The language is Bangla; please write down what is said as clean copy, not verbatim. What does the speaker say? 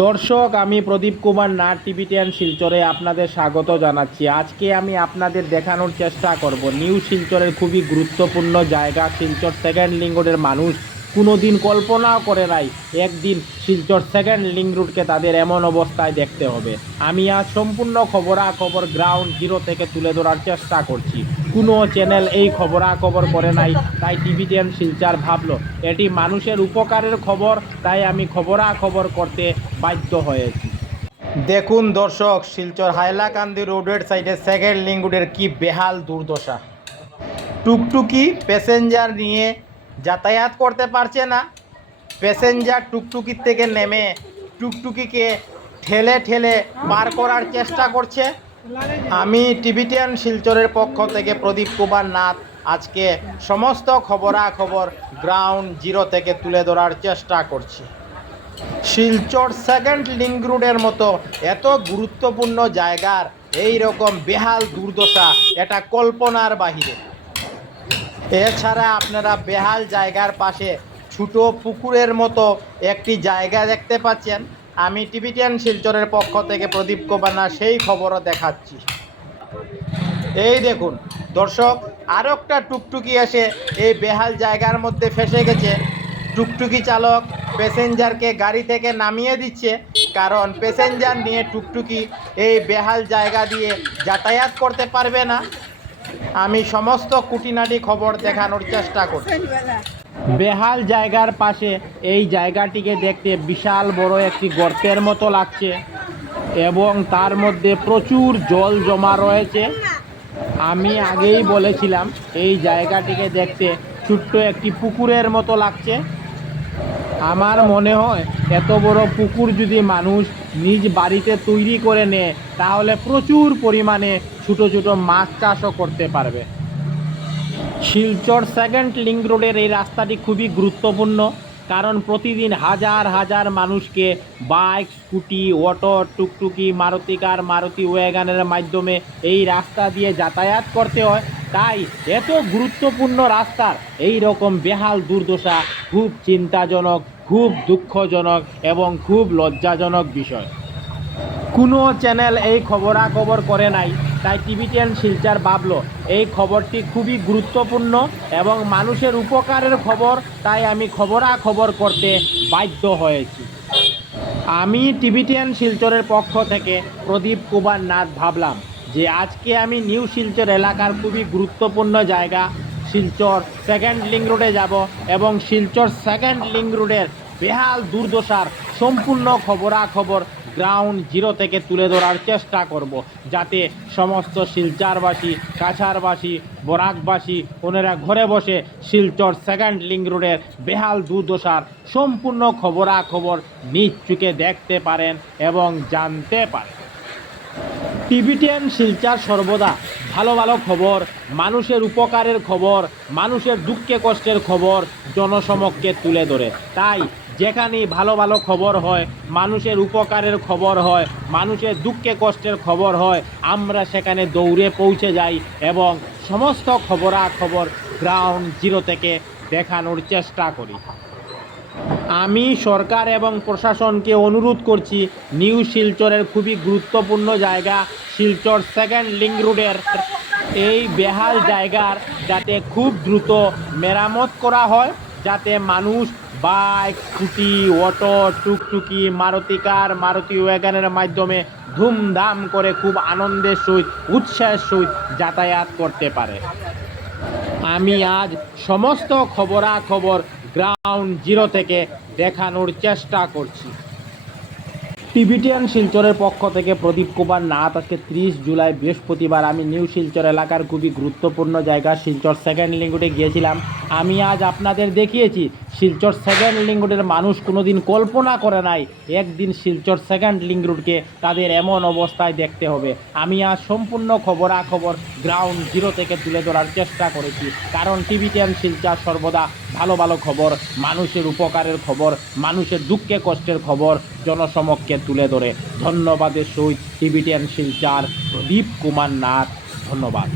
দর্শক, আমি প্রদীপ কুমার নাথ, টিভি10 শিলচরে আপনাদের স্বাগত জানাচ্ছি। আজকে আমি আপনাদের দেখানোর চেষ্টা করব নিউ শিলচরের খুবই গুরুত্বপূর্ণ জায়গা শিলচর সেকেন্ড লিঙ্ক রোডের মানুষ কোনোদিন কল্পনাও করে নাই একদিন শিলচর সেকেন্ড লিঙ্ক রোডকে তাদের এমন অবস্থায় দেখতে হবে। আমি আজ সম্পূর্ণ খবরাখবর গ্রাউন্ড জিরো থেকে তুলে ধরার চেষ্টা করছি। কোনো চ্যানেল এই খবরাখবর করে নাই, তাই টিভি10 শিলচর ভাবলো এটি মানুষের উপকারের খবর, তাই আমি খবরাখবর করতে বাধ্য হয়েছি। দেখুন দর্শক, শিলচর হাইলাকান্দি রোডের সাইডে সেকেন্ড লিঙ্ক রোডের কি বেহাল দুর্দশা। টুকটুকি প্যাসেঞ্জার নিয়ে যাতায়াত করতে পারছে না। প্যাসেঞ্জার টুকটুকির থেকে নেমে টুকটুকিকে ঠেলে ঠেলে পার করার চেষ্টা করছে। আমি টিভি10 শিলচরের পক্ষ থেকে প্রদীপ কুমার নাথ আজকে সমস্ত খবরাখবর গ্রাউন্ড জিরো থেকে তুলে ধরার চেষ্টা করছি। শিলচর সেকেন্ড লিঙ্ক রোডের মতো এত গুরুত্বপূর্ণ জায়গার এই রকম বেহাল দুর্দশা, এটা কল্পনার বাহিরে। এছাড়া আপনারা বেহাল জায়গার পাশে ছোট পুকুরের মতো একটি জায়গা দেখতে পাচ্ছেন। আমি টিভি10 শিলচরের পক্ষ থেকে প্রদীপ কুমার নাথ সেই খবরও দেখাচ্ছি। এই দেখুন দর্শক, আরও একটা টুকটুকি এসে এই বেহাল জায়গার মধ্যে ফেসে গেছে। টুকটুকি চালক প্যাসেঞ্জারকে গাড়ি থেকে নামিয়ে দিচ্ছে, কারণ প্যাসেঞ্জার নিয়ে টুকটুকি এই বেহাল জায়গা দিয়ে যাতায়াত করতে পারবে না। আমি সমস্ত খুঁটিনাটি খবর দেখানোর চেষ্টা করছি। বেহাল জায়গার পাশে এই জায়গাটিকে দেখতে বিশাল বড় একটি গর্তের মতো লাগছে এবং তার মধ্যে প্রচুর জল জমা রয়েছে। আমি আগেই বলেছিলাম এই জায়গাটিকে দেখতে ছোট্ট একটি পুকুরের মতো লাগছে। আমার মনে হয় এত বড় পুকুর যদি মানুষ নিজ বাড়িতে তৈরি করে নেয় তাহলে প্রচুর পরিমাণে ছোট ছোট মাছ চাষও করতে পারবে। শিলচর সেকেন্ড লিঙ্ক রোডের এই রাস্তাটি খুবই গুরুত্বপূর্ণ, কারণ প্রতিদিন হাজার হাজার মানুষকে বাইক, স্কুটি, অটো, টুকটুকি, মারুতি কার, মারুতি ওয়াগনের মাধ্যমে এই রাস্তা দিয়ে যাতায়াত করতে হয়। তাই এত গুরুত্বপূর্ণ রাস্তার এই রকম বেহাল দুর্দশা খুব চিন্তাজনক, খুব দুঃখজনক এবং খুব লজ্জাজনক বিষয়। কোনো চ্যানেল এই খবরাখবর করে নাই, তাই টিভি10 শিলচর ভাবলো এই খবরটি খুবই গুরুত্বপূর্ণ এবং মানুষের উপকারের খবর, তাই আমি খবরাখবর করতে বাধ্য হয়েছি। আমি টিভি10 শিলচরের পক্ষ থেকে প্রদীপ কুমার নাথ ভাবলাম যে আজকে আমি নিউ শিলচর এলাকার খুবই গুরুত্বপূর্ণ জায়গা শিলচর সেকেন্ড লিঙ্ক রোডে যাব এবং শিলচর সেকেন্ড লিঙ্ক রোডের বেহাল দুর্দশার সম্পূর্ণ খবরাখবর গ্রাউন্ড জিরো থেকে তুলে ধরার চেষ্টা করব, যাতে সমস্ত শিলচরবাসী, কাছাড়বাসী, বরাকবাসী ওনারা ঘরে বসে শিলচর সেকেন্ড লিঙ্ক রোডের বেহাল দুর্দশার সম্পূর্ণ খবরাখবর নিজ চোখে দেখতে পারেন এবং জানতে পারেন। টিভি10 শিলচর সর্বদা ভালো ভালো খবর, মানুষের উপকারের খবর, মানুষের দুঃখে কষ্টের খবর জনসমক্ষে তুলে ধরে। তাই যেখানেই ভালো ভালো খবর হয়, মানুষের উপকারের খবর হয়, মানুষের দুঃখে কষ্টের খবর হয়, আমরা সেখানে দৌড়ে পৌঁছে যাই এবং সমস্ত খবরাখবর গ্রাউন্ড জিরো থেকে দেখানোর চেষ্টা করি। আমি সরকার এবং প্রশাসনকে অনুরোধ করছি, নিউ শিলচরের খুবই গুরুত্বপূর্ণ জায়গা শিলচর সেকেন্ড লিঙ্ক রোডের এই বেহাল জায়গার যাতে খুব দ্রুত মেরামত করা হয়, যাতে মানুষ বাইক, স্কুটি, অটো, টুকটুকি, মারুতি কার, মারুতি ওয়াগনের মাধ্যমে ধুমধাম করে খুব আনন্দের সহিত, উৎসাহের সহিত যাতায়াত করতে পারে। আমি আজ সমস্ত খবরাখবর গ্রাউন্ড জিরো থেকে দেখানোর চেষ্টা করছি। টিভি10 শিলচরের পক্ষ থেকে প্রদীপ কুমার নাথ। আজকে 30 জুলাই বৃহস্পতিবার আমি নিউ শিলচর এলাকার খুবই গুরুত্বপূর্ণ জায়গা শিলচর সেকেন্ড লিঙ্ক রোডে গিয়েছিলাম। আমি আজ আপনাদের দেখিয়েছি শিলচর সেকেন্ড লিঙ্ক রোডের মানুষ কোনোদিন কল্পনা করে নাই একদিন শিলচর সেকেন্ড লিঙ্ক রোডকে তাদের এমন অবস্থায় দেখতে হবে। আমি আজ সম্পূর্ণ খবরাখবর গ্রাউন্ড জিরো থেকে তুলে ধরার চেষ্টা করেছি, কারণ টিভি10 শিলচর সর্বদা ভালো ভালো খবর, মানুষের উপকারের খবর, মানুষের দুঃখে কষ্টের খবর জনসমক্ষে তুলে ধরে। ধন্যবাদের সহিত টিভি10 শিলচর প্রদীপ কুমার নাথ। ধন্যবাদ।